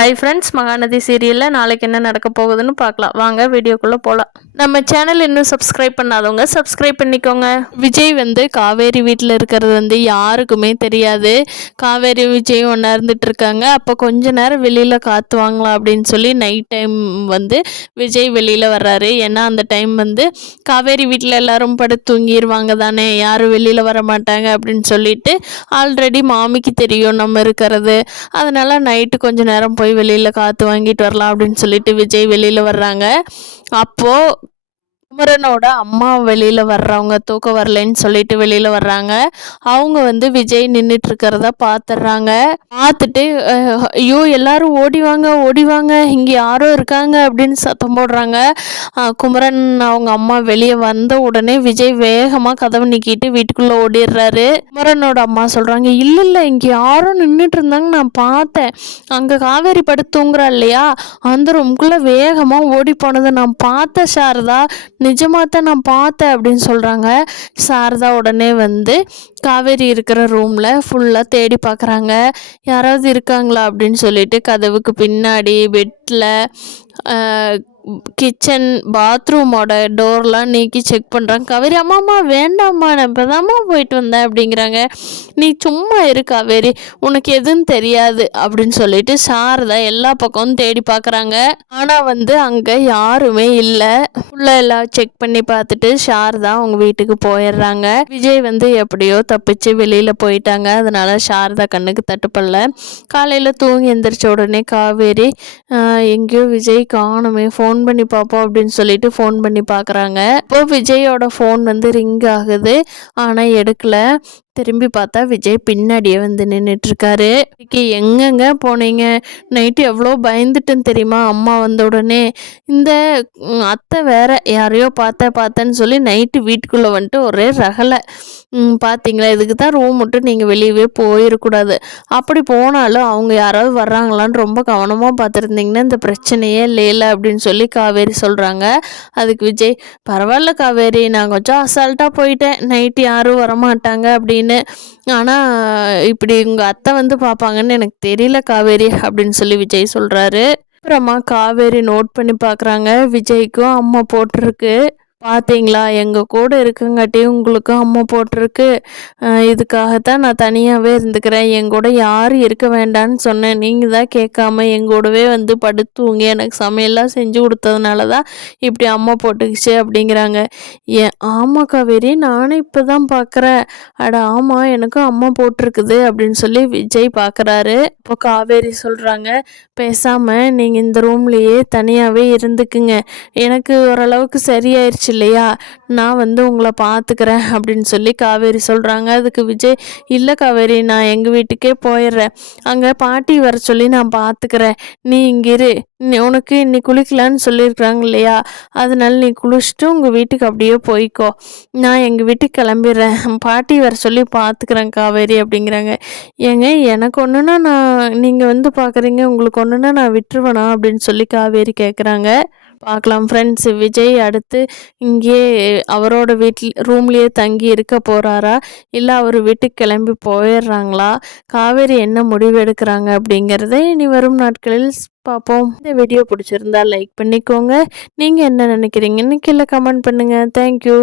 Hi friends, Mahanadi சீரியலில் நாளைக்கு என்ன நடக்க போகுதுன்னு பார்க்கலாம். வாங்க வீடியோக்குள்ளே போகலாம். நம்ம சேனல் இன்னும் சப்ஸ்கிரைப் பண்ணாதவங்க சப்ஸ்கிரைப் பண்ணிக்கோங்க. விஜய் காவேரி வீட்டில் இருக்கிறது யாருக்குமே தெரியாது. காவேரி விஜயும் ஒன்றா இருந்துட்டு இருக்காங்க. அப்போ கொஞ்ச நேரம் வெளியில் காற்று வாங்கலாம் அப்படின்னு சொல்லி நைட் டைம் விஜய் வெளியில் வர்றாரு. ஏன்னா அந்த டைம் காவேரி வீட்டில் எல்லாரும் படுத்து தூங்கிடுவாங்க தானே, யாரும் வெளியில் வர மாட்டாங்க அப்படின்னு சொல்லிட்டு ஆல்ரெடி மாமிக்கு தெரியும் நம்ம இருக்கிறது. அதனால் நைட்டு கொஞ்சம் நேரம் போய் வெளியில் காற்று வாங்கிட்டு வரலாம் அப்படின்னு சொல்லிட்டு விஜய் வெளியில் வர்றாங்க. அப்போது குமரனோட அம்மா வெளியில் வர்றவங்க தூக்கம் வரலைன்னு சொல்லிட்டு வெளியில் வர்றாங்க. அவங்க விஜய் நின்றுட்டு இருக்கிறத பார்த்துட்றாங்க. பார்த்துட்டு ஐயோ எல்லாரும் ஓடிவாங்க இங்கே யாரோ இருக்காங்க அப்படின்னு சத்தம் போடுறாங்க. குமரன் அவங்க அம்மா வெளியே வந்த உடனே விஜய் வேகமாக கதவை நீக்கிட்டு வீட்டுக்குள்ளே ஓடிடுறாரு. குமரனோட அம்மா சொல்கிறாங்க, இல்லை இங்கே யாரும் நின்றுட்டு இருந்தாங்க, நான் பார்த்தேன். அங்கே காவேரி படுத்து தூங்குறா இல்லையா, அந்த ரூம்குள்ளே வேகமாக ஓடி போனதை நான் பார்த்தேன் சாரதா, நிஜமாக தான் நான் பார்த்தேன் அப்படின்னு சொல்கிறாங்க. சாரதா உடனே காவேரி இருக்கிற ரூமில் ஃபுல்லாக தேடி பார்க்குறாங்க. யாராவது இருக்காங்களா அப்படின்னு சொல்லிட்டு கதவுக்கு பின்னாடி, பெட்டில், கிச்சன், பாத்ரூமோட டோர்லாம் நீக்கி செக் பண்ணுறாங்க. காவேரி அம்மா வேண்டாம்மா, நான் இப்போ தான்மா போயிட்டு வந்தேன் அப்படிங்கிறாங்க. நீ சும்மா இரு காவேரி, உனக்கு எதுன்னு தெரியாது அப்படின்னு சொல்லிட்டு சாரதா எல்லா பக்கமும் தேடி பார்க்குறாங்க. ஆனால் அங்கே யாருமே இல்லை. ஃபுல்லாக எல்லாம் செக் பண்ணி பார்த்துட்டு சாரதா அவங்க வீட்டுக்கு போயிடுறாங்க. விஜய் எப்படியோ தப்பிச்சு வெளியில் போயிட்டாங்க. அதனால சாரதா கண்ணுக்கு தட்டுப்படல. காலையில் தூங்கி எந்திரிச்ச உடனே காவேரி எங்கேயோ விஜய் காணுமே, ஃபோன் பண்ணி பார்ப்போம் அப்படின்னு சொல்லிட்டு ஃபோன் பண்ணி பார்க்குறாங்க. இப்போ விஜயோட ஃபோன் ரிங் ஆகுது, ஆனால் எடுக்கல. திரும்பி பார்த்தா விஜய் பின்னாடியே நின்றுட்டுருக்காரு. எங்கெங்க போனீங்க, நைட்டு எவ்வளோ பயந்துட்டுன்னு தெரியுமா, அம்மா வந்த உடனே. இந்த அத்தை வேற யாரையோ பார்த்தேன்னு சொல்லி நைட்டு வீட்டுக்குள்ளே ஒரே ரகலை. பார்த்தீங்களா, இதுக்கு தான் ரூம் விட்டு நீங்கள் வெளியவே போயிடக்கூடாது. அப்படி போனாலும் அவங்க யாராவது வர்றாங்களான்னு ரொம்ப கவனமாக பார்த்துருந்தீங்கன்னா இந்த பிரச்சனையே இல்லையில அப்படின்னு சொல்லி காவேரி சொல்கிறாங்க. அதுக்கு விஜய், பரவாயில்ல காவேரி, நான் கொஞ்சம் அசால்ட்டாக போயிட்டேன், நைட்டு யாரும் வரமாட்டாங்க அப்படின்னு. ஆனால் இப்படி உங்கள் அத்தை பார்ப்பாங்கன்னு எனக்கு தெரியல காவேரி அப்படின்னு சொல்லி விஜய் சொல்கிறாரு. அப்புறமா காவேரி நோட் பண்ணி பார்க்குறாங்க. விஜய்க்கும் அம்மா போட்டிருக்கு. பார்த்தீங்களா, எங்கள் கூட இருக்குங்காட்டி உங்களுக்கும் அம்மா போட்டிருக்கு. இதுக்காகத்தான் நான் தனியாகவே இருந்துக்கிறேன், எங்கூட யாரும் இருக்க வேண்டான்னு சொன்னேன். நீங்கள் தான் கேட்காம எங்கூடவே படுத்துவங்க, எனக்கு சமையல்லாம் செஞ்சு கொடுத்ததுனால தான் இப்படி அம்மா போட்டுக்குச்சு அப்படிங்கிறாங்க. ஆமாம் காவேரி, நானும் இப்போ தான் பார்க்குறேன். அட ஆமாம், எனக்கும் அம்மா போட்டிருக்குது அப்படின்னு சொல்லி விஜய் பார்க்குறாரு. இப்போ காவேரி சொல்கிறாங்க, பேசாமல் நீங்கள் இந்த ரூம்லேயே தனியாகவே இருந்துக்குங்க, எனக்கு ஓரளவுக்கு சரியாயிருச்சு இல்லையா, நான் உங்களை பார்த்துக்கிறேன் அப்படின்னு சொல்லி காவேரி சொல்கிறாங்க. அதுக்கு விஜய், இல்லை காவேரி, நான் எங்கள் வீட்டுக்கே போயிடுறேன், அங்கே பாட்டி வர சொல்லி நான் பார்த்துக்கிறேன், நீ இங்கே இரு, உனக்கு இன்னைக்கு குளிக்கலான்னு சொல்லியிருக்கிறாங்க இல்லையா, அதனால நீ குளிச்சுட்டு உங்கள் வீட்டுக்கு அப்படியே போய்க்கோ, நான் எங்கள் வீட்டுக்கு கிளம்பிடுறேன், பாட்டி வர சொல்லி பார்த்துக்கிறேன் காவேரி அப்படிங்கிறாங்க. ஏங்க, எனக்கு ஒன்றுனா நான் நீங்கள் பார்க்குறீங்க, உங்களுக்கு ஒன்றுனா நான் விட்டுருவேனா அப்படின்னு சொல்லி காவேரி கேட்குறாங்க. பார்க்கலாம் ஃப்ரெண்ட்ஸ், விஜய் அடுத்து இங்கேயே அவரோட வீட்டில் ரூம்லேயே தங்கி இருக்க போகிறாரா, இல்லை அவர் வீட்டுக்கு கிளம்பி போயிடுறாங்களா, காவேரி என்ன முடிவு எடுக்கிறாங்க அப்படிங்கிறத இனி வரும் நாட்களில் பார்ப்போம். இந்த வீடியோ பிடிச்சிருந்தா லைக் பண்ணிக்கோங்க. நீங்கள் என்ன நினைக்கிறீங்கன்னு கீழே கமெண்ட் பண்ணுங்கள். தேங்க்யூ.